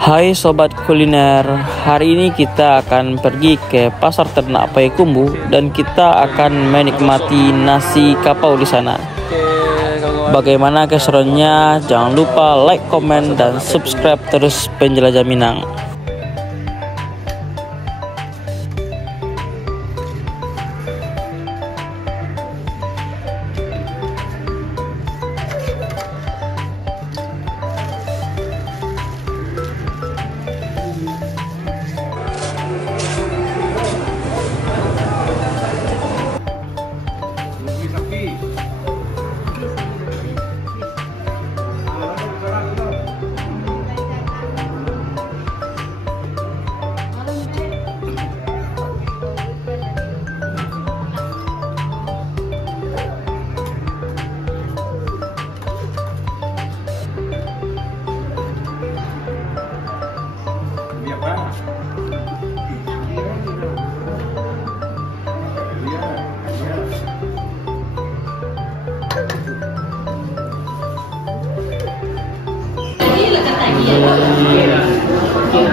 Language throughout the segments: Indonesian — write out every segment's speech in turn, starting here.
Hai sobat kuliner, hari ini kita akan pergi ke pasar ternak Payakumbuh dan kita akan menikmati nasi kapau di sana. Bagaimana keseruannya? Jangan lupa like, komen, dan subscribe terus Penjelajah Minang.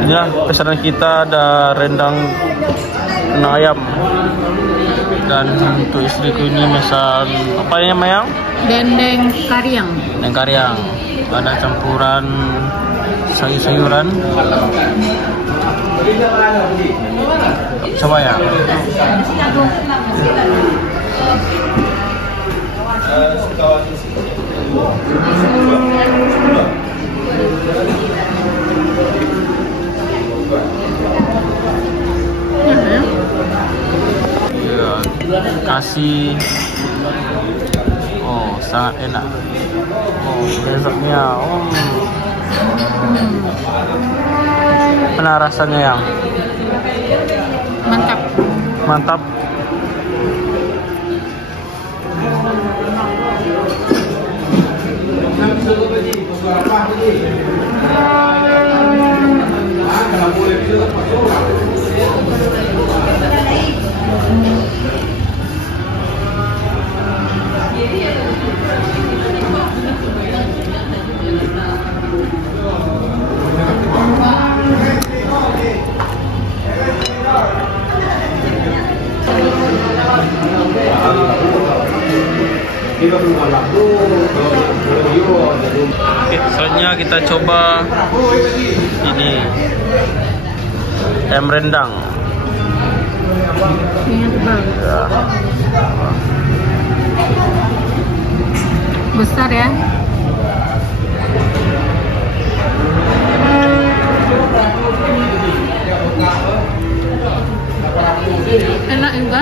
Ya, pesanan kita ada rendang ayam, dan untuk istriku ini pesan apa ini Mayang? Dendeng kariang. Dendeng kariang. Ada campuran sayur-sayuran. Coba ya. Ya, kasih. Oh, sangat enak. Oh, lezatnya. Oh. Mana rasanya yang? Mantap. Mantap. Oke, selanjutnya kita coba ini ayam rendang. Ya. Besar ya. Enak juga.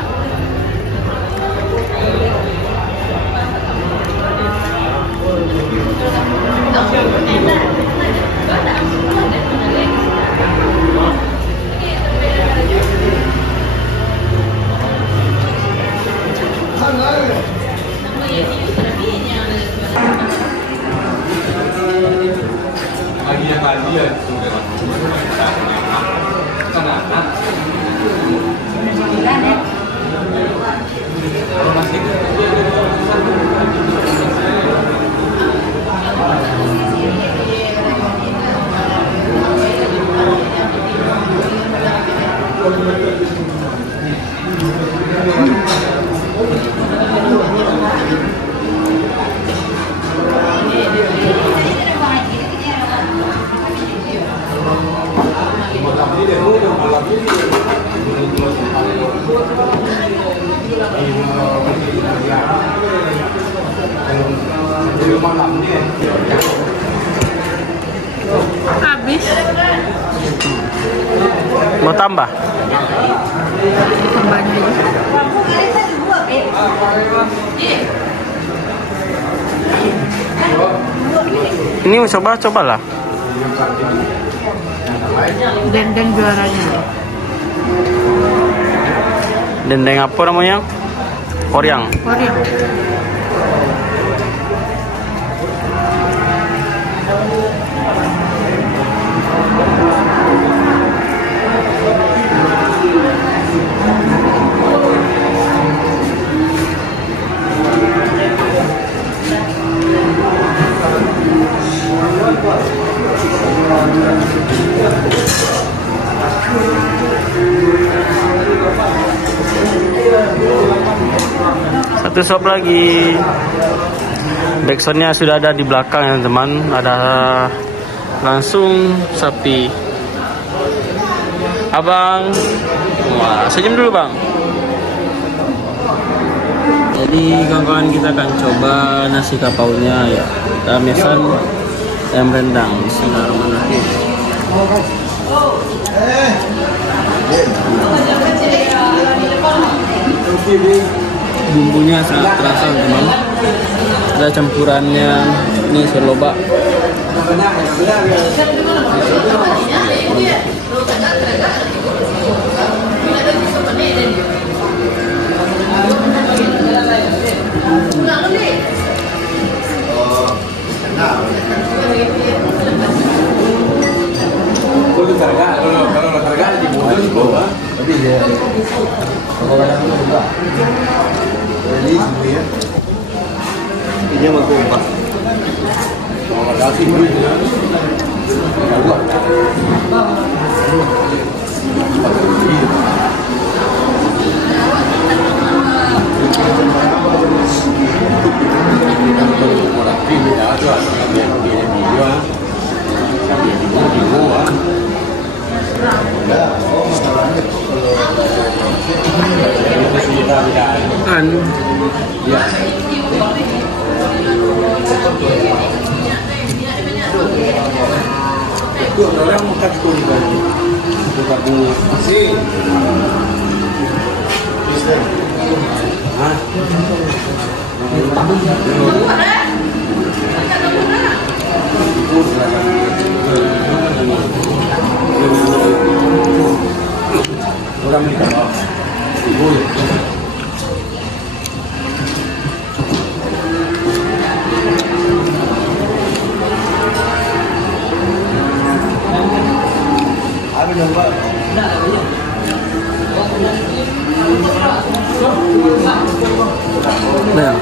Habis. Mau tambah? Tambahnya aja. Ini cobalah. Dendeng juaranya. Dendeng apa namanya? Koriang. Koriang. Satu sop lagi. Backsoundnya sudah ada di belakang ya teman. Ada langsung sapi. Abang, wah, senyum dulu bang. Jadi kawan-kawan kita akan coba nasi kapaunya ya. Kita pesan ayam rendang. Bismillahirrahmanirrahim. Bumbunya sangat terasa teman. Ada campurannya ini seloba. Kalau la carga di mobil di bawah, tapi dia kalau ada juga. Jadi dia ini mau kompas. Kalau ada sih boleh juga. Ya. Itu orang makan sekali lagi. Bukan bunga. Masih. Hah? Orang beli kapal. Nah,